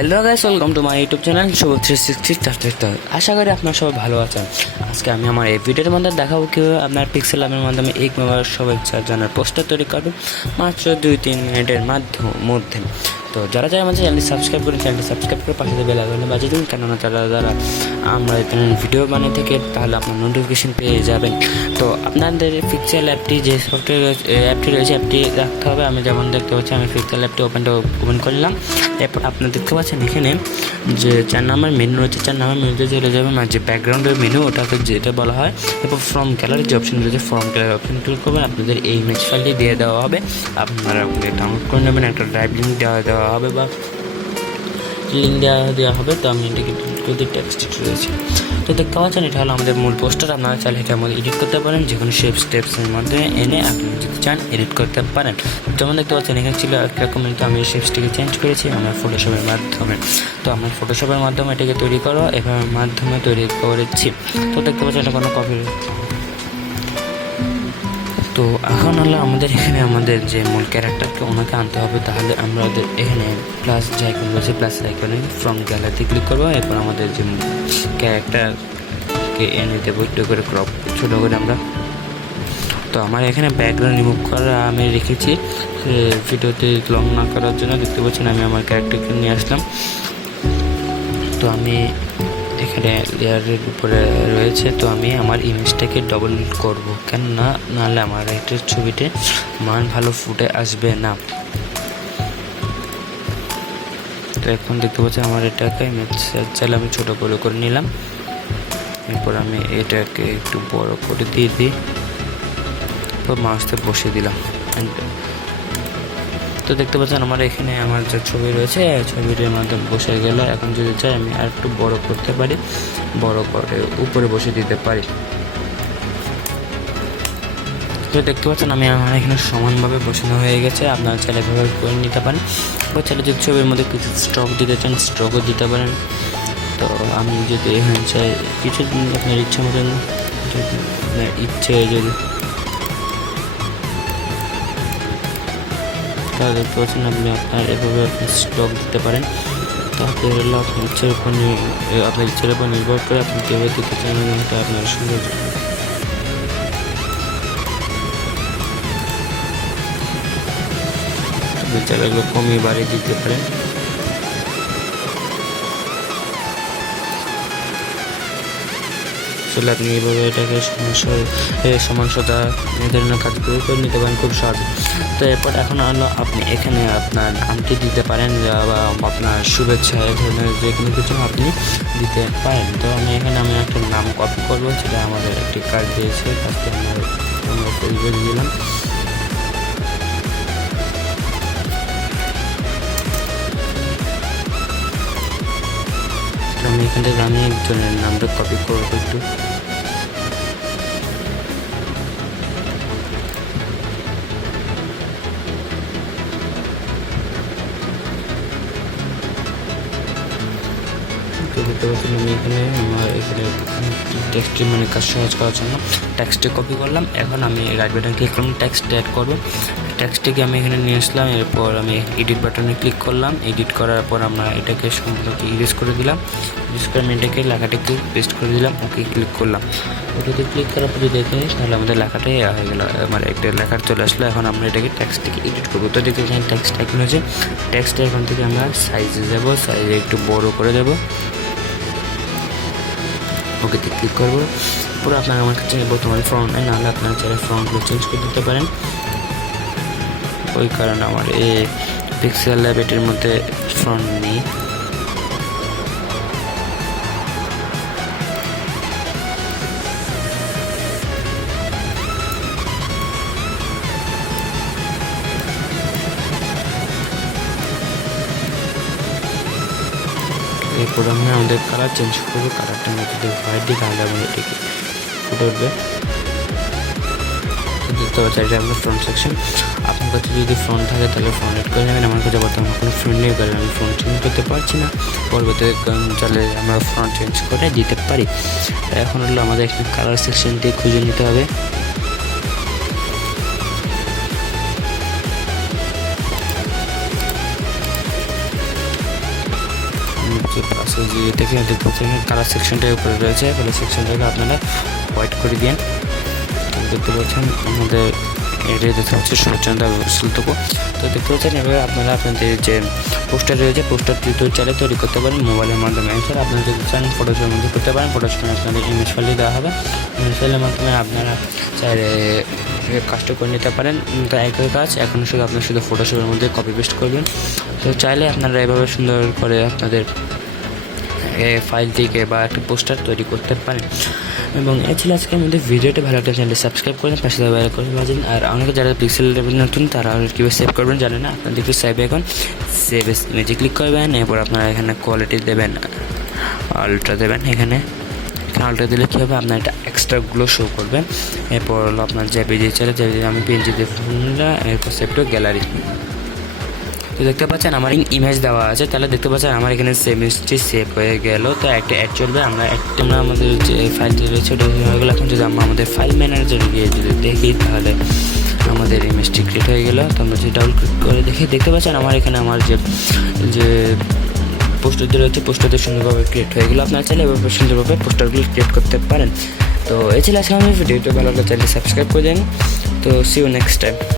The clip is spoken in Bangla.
Hello guys, welcome to my YouTube channel Shuvo360। আশা করি আপনারা সবাই ভালো আছেন। আজকে আমি আমার এই ভিডিওর মধ্যে দেখাবো কীভাবে আপনার পিক্সেলাবের মাধ্যমে ঈদ মুবারক শুভেচ্ছা জানার পোস্টার তৈরি করবেন মাত্র 2-3 মিনিটের মধ্যে। তো যারা আমার চ্যানেলটি সাবস্ক্রাইব করেন, চ্যানেলটি সাবস্ক্রাইব করে পাশে বেল আইকনে বাজিয়ে দিন, কেননা যারা আমরা ভিডিও বানিয়ে থেকে তাহলে আপনার নোটিফিকেশন পেয়ে যাবেন। তো আপনাদের পিক্সেল অ্যাপটি যে সফটওয়্যার অ্যাপটি রয়েছে অ্যাপটি রাখতে হবে। আমি যেমন দেখতে পাচ্ছি আমি পিক্সেল অ্যাপটি ওপেন করলাম। এরপর আপনারা দেখতে পাচ্ছেন এখানে যে 4 নাম্বার মেনু রয়েছে, 4 নাম্বার মেনুতে চলে যাবে মানে যে ব্যাকগ্রাউন্ডের মেনু ওটাকে যেটা বলা হয়। এরপর ফ্রম গ্যালারি যে অপশন রয়েছে, ফ্রম গ্যালারি অপশন ক্লিক করবেন। আপনাদের এই ইমেজ ফাইলটি দিয়ে দেওয়া হবে, আপনারা ডাউনলোড করে নেবেন। একটা ড্রাইভ লিঙ্ক দেওয়া হবে বা লিঙ্ক দেওয়া হবে। তো আমি এটাকে যদি টেক্সট রয়েছে তো দেখতে পাচ্ছেন এটা হলো আমাদের মূল পোস্টার। আপনারা চাইলে এটার মধ্যে এডিট করতে পারেন, যে কোনো স্টেপসের মধ্যে এনে আপনি যদি চান এডিট করতে পারেন। যেমন দেখতে পাচ্ছেন এখানে ছিল একরকম, কিন্তু আমি শেপসটিকে চেঞ্জ করেছি আমার ফটোশপের মাধ্যমে। তো আমার ফটোশপের মাধ্যমে এটাকে তৈরি করো এভাবে মাধ্যমে তৈরি করেছি। তো দেখতে পাচ্ছেন এটা কোনো কপি। তো এখন হলো আমাদের এখানে আমাদের যে মূল ক্যারেক্টারকে ওনাকে আনতে হবে। তাহলে আমাদের এখানে প্লাস যে আইকন রয়েছে, প্লাস আইকনে ফ্রম গ্যালারিতে ক্লিক করবো। এরপর আমাদের যে ক্যারেক্টারকে এনে দেবো একটু করে ক্রপ ছোটো করে আমরা। তো আমার এখানে ব্যাকগ্রাউন্ড রিমুভ করা আমি রেখেছি ভিডিওতে লং না করার জন্য। দেখতে পাচ্ছেন আমি আমার ক্যারেক্টারকে নিয়ে আসলাম। তো আমি এখানে লেয়ারের উপরে রয়েছে, তো আমি আমার ইমেজটাকে ডবল করব, কেন নাহলে আমার এটার ছবিতে মান ভালো ফুটে আসবে না। তো এখন দেখতে পাচ্ছি আমার এটাকে ইমেজ চাইলে আমি ছোটো করে নিলাম। এরপর আমি এটাকে একটু বড় করে দিয়ে দিই, তো মাউসতে বসিয়ে দিলাম। তো দেখতে পাচ্ছেন আমার এখানে আমার যে ছবি রয়েছে ছবিটির মাধ্যমে বসে গেল। এখন যদি চাই আমি আর একটু বড় করতে পারি, বড় করে উপরে বসে দিতে পারি। তো দেখতে পাচ্ছেন আমি আমার এখানে সমানভাবে বসানো হয়ে গেছে। আপনারা চাইলে এভাবে করে নিতে পারেন, বা চাইলে যদি ছবির মধ্যে কিছু স্ট্রোক দিতে চান স্ট্রোকও দিতে পারেন। তো আমি যদি এখানে চাই কিছু আপনার ইচ্ছা মতন, ইচ্ছে যদি তাহলে দেখতে পাচ্ছেন আপনি আপনার এভাবে আপনি স্টক দিতে পারেন। তাতে হলো আপনার ইচ্ছের উপর নির্ভর করে আপনি কীভাবে দিতে চান, এটা আপনার সুন্দর। আপনি চাইলে এগুলো কমিয়ে বাড়িয়ে দিতে পারেন। আসলে আপনি এইভাবে এটাকে সমান সোজা নির্ধারণের কাজগুলো করে নিতে পারেন খুব সহজে। তো এরপর এখন হলো আপনি এখানে আপনার নামটি দিতে পারেন, বা আপনার শুভেচ্ছা এই ধরনের যে কোনো কিছু আপনি দিতে পারেন। তো আমি এখানে একটা নাম কপি করবো, সেটা আমাদের একটি কাজ দিয়েছে, কাজটি আমরা ফেসবুক দিলাম। আমি এখান থেকে আমি একজনের নামটা কপি করবো একটু। দেখতে পাচ্ছেন আমি এখানে আমার এখানে টেক্সটটি মানে কাজ সহজ করার জন্য টেক্সটটি কপি করলাম। এখন আমি রাইট বাটন ক্লিক করলাম, টেক্সট অ্যাড করবো। টেক্সটটিকে আমি এখানে নিয়ে আসলাম। এরপর আমি এডিট বাটনে ক্লিক করলাম। এডিট করার পর আমরা এটাকে সম্পূর্ণ ইরেজ করে দিলাম। ইরেজ করে আমি এটাকে লেখাটাকে পেস্ট করে দিলাম, ওকে ক্লিক করলাম। ওটাতে ক্লিক করার পরে দেখে তাহলে আমাদের লেখাটাই হয়ে গেলো, আমার একটা লেখা চলে আসলো। এখন আমরা এটাকে টেক্সটটিকে এডিট করবো। তো দেখতে এখানে টেক্সট আইকন হয়েছে, টেক্সটটা এখান থেকে আমরা সাইজে যাবো, সাইজে একটু বড় করে দেবো, ওকেতে ক্লিক করবো। পুরো আপনার আমার কাছে বর্তমানে ফ্রন্ট নেই, নাহলে আপনারা চাইলে ফ্রন্টগুলো চেঞ্জ করে দিতে পারেন। ওই কারণে আমার এই পিক্সেল ল্যাব এটির মধ্যে ফ্রন্ট নেই। এরপর আমরা আমাদের কালার চেঞ্জ করবো, কালারটা মধ্যে যদি হোয়াইট দিই তাহলে আমাদের এটাকে ফুটে উঠবে। দেখতে পাচ্ছি এটা আমাদের ফ্রন্ট সেকশন। আপনার কাছে যদি ফ্রন্ট থাকে তাহলে ফ্রন্ট এড করে নেবেন। আমার কাছে বর্তমানে কোনো ফ্রন্ট নেই, কারণ আমি ফ্রন্ট চেঞ্জ করতে পারছি না। পরবর্তীতে চাইলে আমরা ফ্রন্ট চেঞ্জ করে দিতে পারি। এখন হলো আমাদের একটি কালার সেকশনটি খুঁজে নিতে হবে। যে পাশে যে দেখে দেখতে পাচ্ছেন কালার সেকশনটার উপরে রয়েছে, কালার সেকশনটাকে আপনারা হোয়াইট করে দিন। দেখতে পাচ্ছেন আমাদের এটাই দেখতে পাচ্ছি সূর্যচন্দ্র শিল্পকো। তো দেখতে পাচ্ছেন এভাবে আপনারা আপনাদের যে পোস্টার রয়েছে পোস্টারটি তো চাইলে তৈরি করতে পারেন মোবাইলের মাধ্যমে। এছাড়া আপনারা যদি চান ফটোশপের মধ্যে করতে পারেন, ফটোশপে আপনাদের ইমেজ ফাইল দেওয়া হবে, ইমেজ ফাইলের মাধ্যমে আপনারা চাইলে কাজটা করে নিতে পারেন। তো একই কাজ, এখন শুধু আপনার শুধু ফটোশপের মধ্যে কপি পেস্ট করবেন। তো চাইলে আপনারা এভাবে সুন্দর করে আপনাদের ফাইলটিকে বা একটা পোস্টার তৈরি করতে পারেন। এবং এ ছিল আজকে আমাদের ভিডিওটা। ভালো একটা চ্যানেলটি সাবস্ক্রাইব করবেন, পাশে ব্যবহার করে বাজেন। আর অনেকে যারা পিক্সেল লেভেল নতুন তারা কীভাবে সেভ করবেন জানে না, আপনাদের একটু সেভ এখন সেভ ইমেজে ক্লিক করবেন। এরপর আপনারা এখানে কোয়ালিটি দেবেন, আলট্রা দেবেন। এখানে আলট্রা দিলে কী হবে, আপনার একটা এক্সট্রা গ্লো শো করবে। এরপর হলো আপনার যে পেজে চলে যে আমি পেজে দিয়ে ফোনটা, এরপর সেভ টু গ্যালারি। তো দেখতে পাচ্ছেন আমার ইমেজ দেওয়া আছে, তাহলে দেখতে পাচ্ছেন আমার এখানে ইমেজটি সেভ হয়ে গেল। তো একটা অ্যাড চলবে, আমরা আমাদের যে ফাইলটি রয়েছে ওটা হয়ে গেলো। এখন যদি আমরা আমাদের ফাইল ম্যানেজারে গিয়ে যদি দেখি তাহলে আমাদের ইমেজটি ক্রিয়েট হয়ে গেলো। তো আমরা যদি ডাবল ক্লিক করে দেখি দেখতে পাচ্ছেন আমার এখানে আমার যে পোস্টারটি রয়েছে পোস্টারটি সুন্দরভাবে ক্রিয়েট হয়ে গেলো। আপনারা চাইলে এভাবে সুন্দরভাবে পোস্টারগুলো ক্রিয়েট করতে পারেন। তো এই ছিল আজকে আমি ভিডিওটা, ভালো লাগলে চ্যানেলটি সাবস্ক্রাইব করে দেন। তো সি ইউ নেক্সট টাইম।